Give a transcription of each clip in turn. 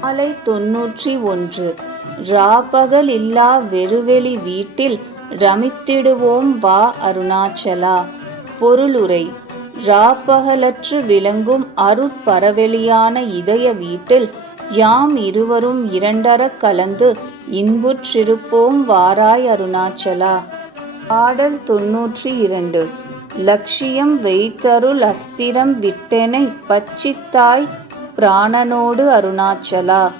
அலை தொன்னூற்றி ஒன்று. ராப்பகல் இல்லா வெறுவெளி வீட்டில் ரமித்திடுவோம் வா அருணாச்சலா. பொருளுரை. ராப்பகலற்று விளங்கும் அருட்பரவெளியான இதய வீட்டில் யாம் இருவரும் இரண்டறக் கலந்து இன்புற்றிருப்போம் வாராய் அருணாச்சலா. பாடல் தொன்னூற்றி இரண்டு. லட்சியம் வைத்தருள் அஸ்திரம் விட்டெனை பச்சித்தாய் பிராணனோடு அருணாச்சலா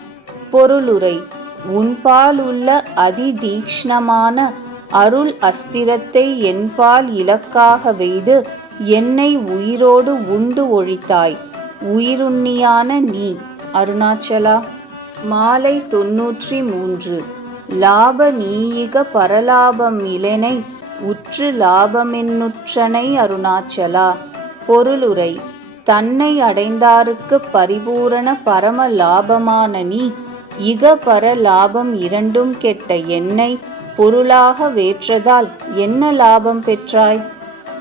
பொருளுரை. உன்பால் உள்ள அதிதீக்ஷ்ணமான அருள் அஸ்திரத்தை என்பால் இலக்காக வைத்து என்னை உயிரோடு உண்டு ஒழித்தாய். உயிருண்ணியான நீ அருணாச்சலா. மாலை தொன்னூற்றி மூன்று. லாப நீயிக பரலாபம் இலனை உற்று லாபமென்னுற்றனை அருணாச்சலா. பொருளுரை. தன்னை அடைந்தாருக்கு பரிபூரண பரம லாபமான நீ இக பர லாபம் இரண்டும் கெட்ட என்னை பொருளாக வேற்றதால் என்ன லாபம் பெற்றாய்?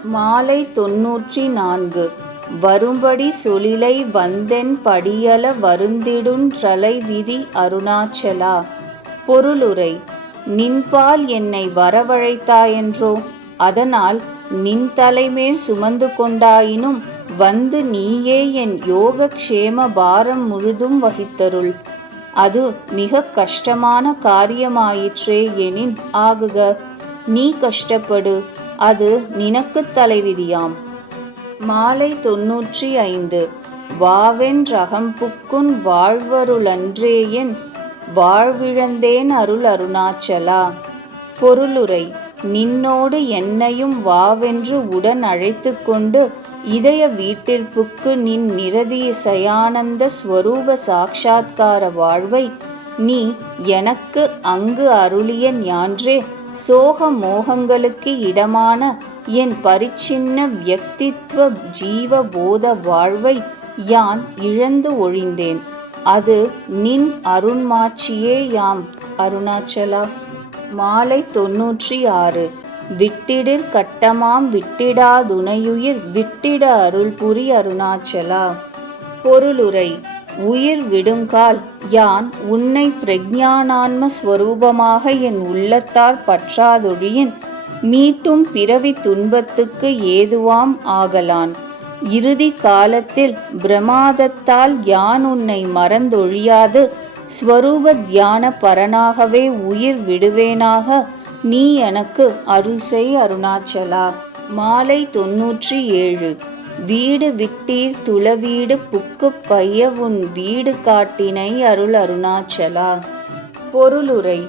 மாலை தொன்னூற்றி நான்கு. வரும்படி சொலிலை வந்தென் படியல வருந்திடுன்றலை விதி அருணாச்சலா. பொருளுரை நின்பால் என்னை வரவழைத்தாயென்றோ? அதனால் நின் தலைமேல் சுமந்து கொண்டாயினும் வந்து நீயே என் யோகக்ஷேம பாரம் முழுதும் வகித்தருள். அது மிக கஷ்டமான காரியமாயிற்றே எனின் ஆகுக. நீ கஷ்டப்படு. அது நினக்கு தலைவிதியாம். மாலை தொன்னூற்றி ஐந்து வாவென்றகம்புக்குன் வாழ்வருளன்றேயென் வாழ்விழந்தேன் அருள் அருணாச்சலா. பொருளுரை நின்னோடு என்னையும் வாவென்று உடன் அழைத்து கொண்டு இதய வீட்டிற்புக்கு நின் நிரதிசயானந்த ஸ்வரூப சாட்சா்கார வாழ்வை நீ எனக்கு அங்கு அருளிய ஞான்றே. சோக மோகங்களுக்கு இடமான என் பரிச்சின்ன வியக்தித்வ ஜீவ போத வாழ்வை யான் இழந்து ஒழிந்தேன். அது நின் அருண்மாட்சியே யாம் அருணாச்சலா மாலை தொன்னூற்றி ஆறு. விட்டிடிற் கட்டமாம் விட்டிடாதுணையுயிர் விட்டிட அருள் புரி அருணாச்சலா. பொருளுரை உயிர் விடுங்கால் யான் உன்னை பிரஜானான்ம ஸ்வரூபமாக என் உள்ளத்தால் பற்றாதொழியின் மீட்டும் பிறவி துன்பத்துக்கு ஏதுவாம் ஆகலான். இறுதி காலத்தில் பிரமாதத்தால் யான் உன்னை மறந்தொழியாது ஸ்வரூப தியான பரனாகவே உயிர் விடுவேனாக நீ எனக்கு அருள்செய் அருணாச்சலா மாலை தொன்னூற்றி ஏழு வீடு விட்டீர் துளவீடு புக்கு பைய உன் வீடு காட்டினை அருள் அருணாச்சலா பொருளுரை.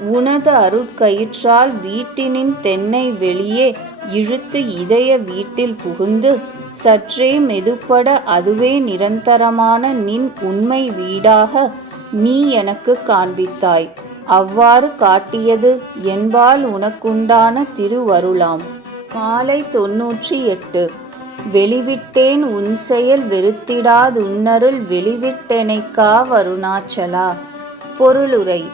உனது அருட்கயிற்றால் வீட்டினின் தென்னை வெளியே இழுத்து இதய வீட்டில் புகுந்து சற்றே மெதுப்பட அதுவே நிரந்தரமான நின் உண்மை வீடாக நீ எனக்கு காண்பித்தாய். அவ்வாறு காட்டியது என்பால் உனக்குண்டான திருவருளாம். மாலை தொன்னூற்றி எட்டு. வெளிவிட்டேன் உன் செயல் வெறுத்திடாதுன்னருள் வெளிவிட்டெனைக்கா வருணாச்சலா பொருளுரை.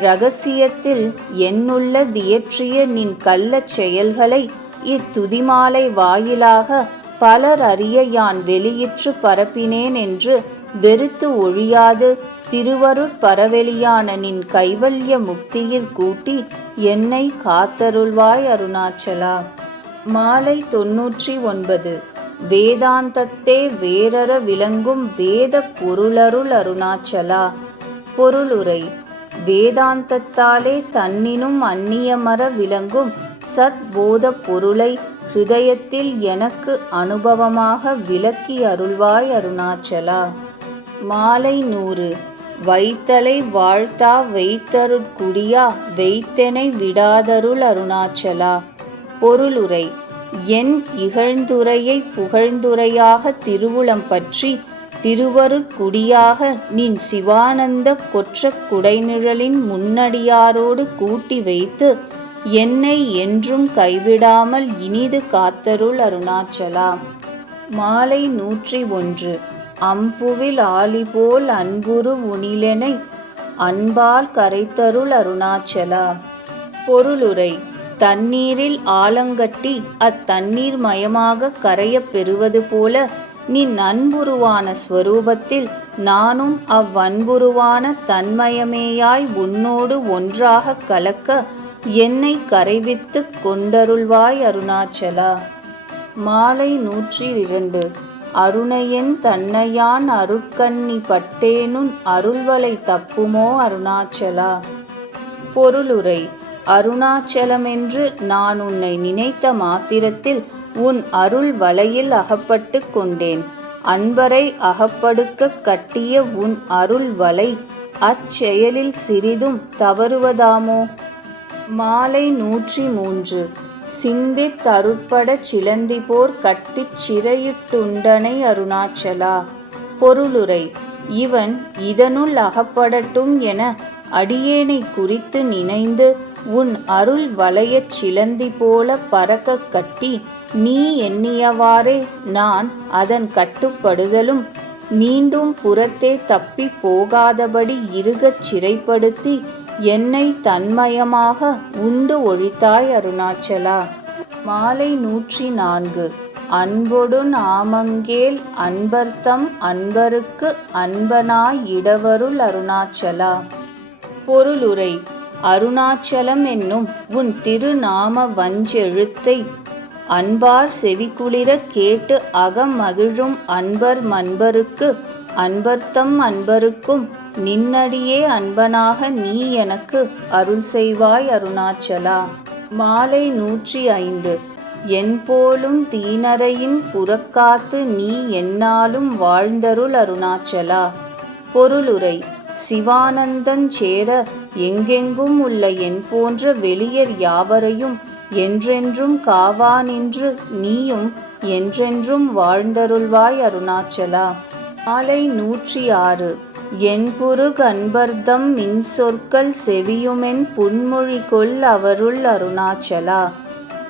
ரகசியத்தில் என்னுள்ள தியற்றிய நின் கள்ளச் செயல்களை இத்துதிமாலை வாயிலாக பலர் அறிய யான் வெளியிற்று பரப்பினேன் என்று வெறுத்து ஒழியாது திருவருட் நின் கைவல்ய முக்தியில் கூட்டி என்னை காத்தருள்வாய் அருணாச்சலா. மாலை தொன்னூற்றி ஒன்பது. வேதாந்தத்தே வேரற விளங்கும் வேத பொருளருள் அருணாச்சலா. பொருளுரை. வேதாந்தத்தாலே தன்னினும் அந்நியமர விளங்கும் சத்போத பொருளை ஹிருதயத்தில் எனக்கு அனுபவமாக விளக்கி அருள்வாய் அருணாச்சலா. மாலை நூறு. வைத்தலை வாழ்த்தா வைத்தருட்குடியா வைத்தெனை விடாதருள் அருணாச்சலா. பொருளுரை என் இகழ்ந்துரையை புகழ்ந்துரையாக திருவுளம் பற்றி திருவருட்குடியாக நின் சிவானந்த கொற்ற குடைநிழலின் முன்னடியாரோடு கூட்டி வைத்து என்னை என்றும் கைவிடாமல் இனிது காத்தருள் அருணாச்சலா. மாலை நூற்றி ஒன்று. அம்புவில் ஆலிபோல் அன்புரு உணிலெனை அன்பால் கரைத்தருள் அருணாச்சலா. பொருளுரை தண்ணீரில் ஆலங்கட்டி அத்தண்ணீர் மயமாக கரையப் பெறுவது போல நின் அன்புருவான ஸ்வரூபத்தில் நானும் அவ்வன்புருவான தன்மயமேயாய் உன்னோடு ஒன்றாகக் கலக்க என்னை கரைவித்துக் கொண்டருள்வாய் அருணாச்சலா. மாலை நூற்றி இரண்டு. அருணையென் தன்னையான் அருட்கண்ணி பட்டேனுன் அருள்வலை தப்புமோ அருணாச்சலா? பொருளுரை அருணாச்சலமென்று நான் உன்னை நினைத்த மாத்திரத்தில் உன் அருள் வலையில் அகப்பட்டு கொண்டேன். அன்பரை அகப்படுக்கக் கட்டிய உன் அருள் வலை அச்செயலில் சிறிதும் தவறுவதாமோ? மாலை நூற்றி மூன்று. சிந்தித் சிலந்தி சிலந்திபோர் கட்டிச் சிறையிட்டுண்டனை அருணாச்சலா. பொருளுரை இவன் இதனுள் அகப்படட்டும் என அடியேனை குறித்து நினைந்து உன் அருள் வளையச் சிலந்தி போல பறக்கக் கட்டி நீ எண்ணியவாறே நான் அதன் கட்டுப்படுதலும் மீண்டும் புறத்தே தப்பிப் போகாதபடி இருகச் சிறைப்படுத்தி என்னை தன்மயமாக உண்டு ஒழித்தாய் அருணாச்சலா. மாலை நூற்றி நான்கு. அன்பொடுன் ஆமங்கேல் அன்பர்தம் அன்பருக்கு அன்பனாய் இடவருள் அருணாச்சலா. பொருளுரை. அருணாச்சலம் என்னும் உன் திருநாம வஞ்செழுத்தை அன்பார் செவிக்குளிரக் கேட்டு அகம் மகிழும் அன்பர் மன்பருக்கு அன்பர்தம் அன்பருக்கும் நின்னடியே அன்பனாக நீ எனக்கு அருள் செய்வாய் அருணாச்சலா. மாலை நூற்றி ஐந்து. என்போலும் தீனரையின் புறக்காத்து நீ என்னாலும் வாழ்ந்தருள் அருணாச்சலா. பொருளுரை. சிவானந்தஞ் சேர எங்கெங்கும் உள்ள என் போன்ற வெளியர் யாவரையும் என்றென்றும் காவானின்று நீயும் என்றென்றும் வாழ்ந்தருள்வாய் அருணாச்சலா. மாலை நூற்றி ஆறு என்புரு கண்பர்தம் மின்சொற்கள் செவியுமென் புன்மொழி கொள் அவருள் அருணாச்சலா.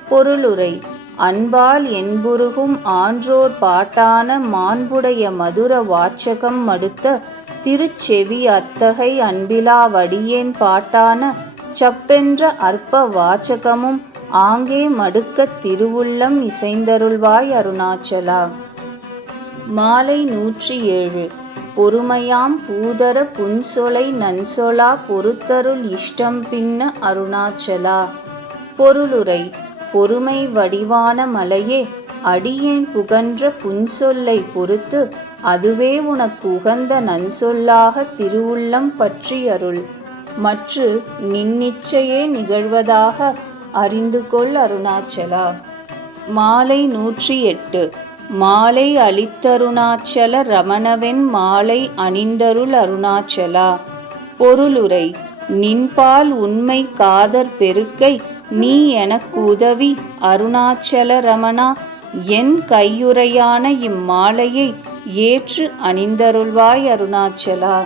பொருளுரை. அன்பால் என்புருகும் ஆன்றோர் பாட்டான மாண்புடைய மதுர வாச்சகம் மடுத்த திருச்செவி அத்தகை அன்பிலாவடியேன் பாட்டான சப்பென்ற அற்ப வாச்சகமும் ஆங்கே மடுக்கத் திருவுள்ளம் இசைந்தருள்வாய் அருணாச்சலா. மாலை நூற்றி ஏழு பொறுமையாம் பூதர புன்சொலை நன்சொலா பொறுத்தருள் இஷ்டம் பின்ன அருணாச்சலா. பொருளுரை பொறுமை வடிவான மலையே அடியேன் புகன்ற புன்சொல்லை பொறுத்து அதுவே உனக்கு உகந்த நன்சொல்லாக திருவுள்ளம் பற்றியருள். மற்று நின்னிச்சையே நிகழ்வதாக அறிந்து கொள் அருணாச்சலா. மாலை நூற்றி எட்டு மாலை அளித்தருணாச்சல ரமணவென் மாலை அணிந்தருள் அருணாச்சலா. பொருளுரை நின்பால் உண்மை காதற் பெருக்கை நீ எனக்கு உதவி அருணாச்சல ரமணா. என் கையுறையான இம்மாலையை ஏற்று அணிந்தருள்வாய் அருணாச்சலா.